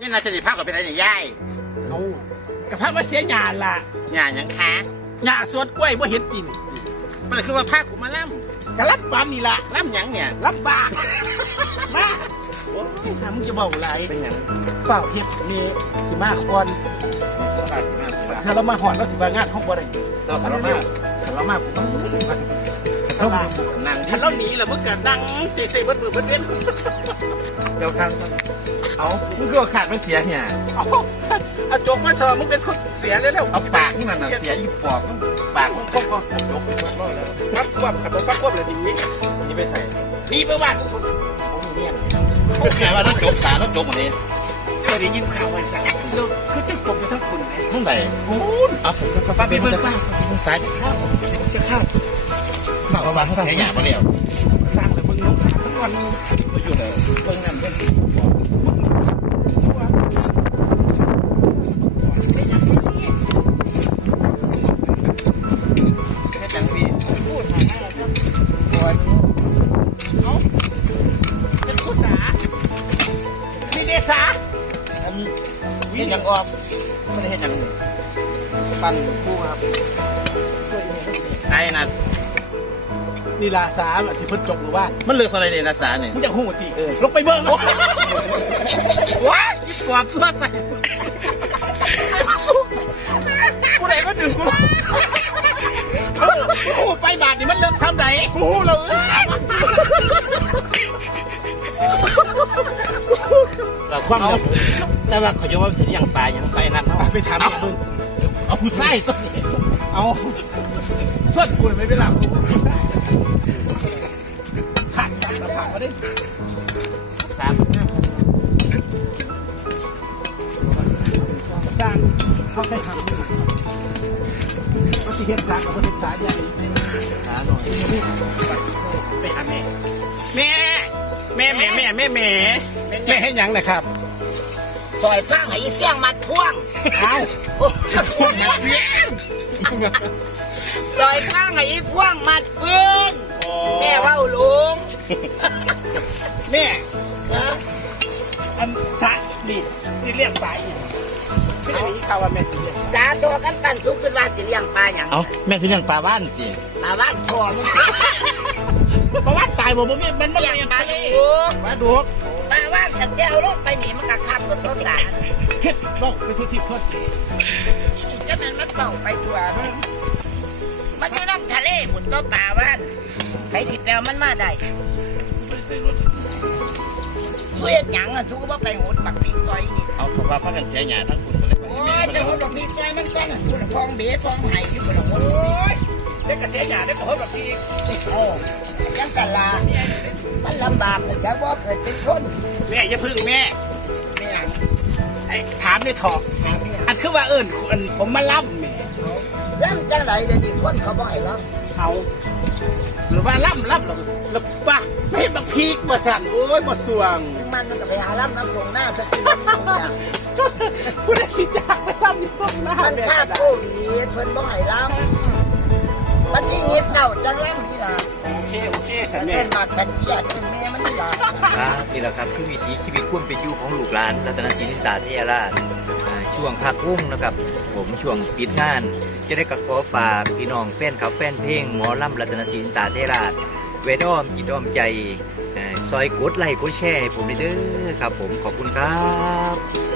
นี่นาจะสิพากับเป็นอะไรเนี่ยยายเอากระเพาะมาเสียหยาล่ะงานหยังคะหยาสวนกล้วยว่าเห็นจริงมันคือว่าพากูมาล่กระลับฟันนี่ล่ะำล่ำหยังเนี่ยลำบากมาโอ้ยถ้ามึงจะบอกอะไรเป็นหยังเปล่าเฮ็ดมีสิมาก่อนถ้าเรามาหอดเราสิมางานห้องบ่ได้เราขันเรามากถ้าเรามาผมต้อง ถ้าเรานั่งถ้าเราหนีแล้วมึงก็นั่งเตะเซ่เบิดมือเบิดเว้นเดี๋ยวทางเอามึงก็ขาดมันเสียเนี่ยเอาเอาจกมาสอบมึงเป็นคนเสียแล้วเอาปากที่มันน่ะเสียอยู่ปอบปากมันก็ก็ยกรอบแล้วฟักควบขับฟักควบเลยดีนี่ไปใส่นี่ไปว่าโอ้ยเนี่ยแค่ว่าต้องจกตาต้องจกหมดนี้เคยได้ยินข่าวไว้สั่งเราคือจะกลมอยู่ทั้งคุณไหมทั้งไหนโอ้ยเอาสิก็ป้าเป็นจะป้าสายจะข้าวจะฆ่า ฝาบ้านเขาทำเนี่ยหยาบมาแล้วสร้างเลยมึงลุกทั้งวันมาอยู่เลยเบิ่งนั่นเบิ่งเห็นยังออกไม่ได้เห็นยังฟันคู่ครับนายนัด นี่ลาสาแบบที่เพิ่นจบหมู่บ้านมันเลือกอะไรเนี่ยนักษาเนี่ยมึงจะหูตีเออลงไปเบิ่งว้ายปอบสวดไปกูไหนก็ดึงกูเออหูไปบาทนี่มันเลิกซ้ำไหนกูเราเอ้ยเราคว่ำแล้วแต่ว่าเขาจะว่าสิอย่างปลาอย่างไปนั่นเนาะไปถามเบิ่งเอาผู้ชายตัวนี้เอาส่วนคุณไม่เป็นหลัางเขาให้ทำนี่เขาสิเฮ็ดสากับเขาเฮ็ดสาใหญ่สาหน่อยไปหาแม่แม่แม่แม่แม่แม่แม่แม่ให้หยังนะครับซอยสร้างให้เสียงมัดพ่วงเอาพ่วงมัดเพี้ยนซอยสร้างให้พ่วงมัดปืนแม่ว่าลุงแม่อันสายนี่สิเรียกสายอีก ไม่ได้มีข่าวว่าแม่สิเรียกตาตัวกันตันสุกขึ้นว่าสิเลี้ยงปลาอย่างเอาแม่ที่เลี้ยงปลาบ้านสิปลาว่านทองเพราะว่าตายบ่บ่แม่มันมันเลี้ยงเรียนปลาทะเลดูปลาดุกปลาว่านแต่เจ้าลงไปหนีมันก็ข้ามกับต้นสาเฮ็ดบอกไปทุกทิศทุกจะมันมันเป่าไปทั่วมันมันอยู่น้ำทะเลหมุนตัวปลาว่านไปสิแปลมันมาได้เพื่อนหยังอะทุกว่าไปหุดปักปีกซอยนี่เอาเขาว่าพักกันเสียหยาทั้งคุณก็เลย เจ้าคนบอกมีใจมันจังคุณทองเบสทองไห้อยู่คนละโอ้ยได้กระเทียหยาได้กระเทียแบบพี่โอ้ยังกันลามันลำบากจะว่าเกิดเป็นคนแม่อย่าพึ่งแม่แม่ไอ้ถามในถอกถามเนี่ยอันคือว่าเอิญอันผมมาล่ำแม่ล่ำจังไรเดี๋ยวนี้คนเขาบ่ให้ล่เขาหรือว่าล่ำล่ำหรอแล้วป้าไม่เห็นบักพีกมาสั่นโอ้ยมาสวงำมันมันก็ไปหาล่ำน้ำส่งหน้าสักทีมันส่งยากผู้ใดสิจา มันฆ่าโควิดเพิ่นบ่ให้ล่ำมันที่เงีบเก่าจังล่ำนี่ล่ะโอเคโอเคสัแต่นแม่เป็นบาดเป็นเจียดเป็นแม่มันนี่ล่ะครับนี่แหละครับคือวิถีชีวิตความเป็นอยู่ของลูกหลานรัตนศรีนินตาเทยราชช่วงพักวงนะครับ ผมช่วงปิดงาน จะได้กับขอฝากพี่น้องแฟนคลับแฟนเพลงหมอลำรัตนศรีนินตาเทยราชเวดอมจิตอ้อมใจซอยกดไลค์กดแชร์ให้ผมเด้อครับผมขอบคุณครับ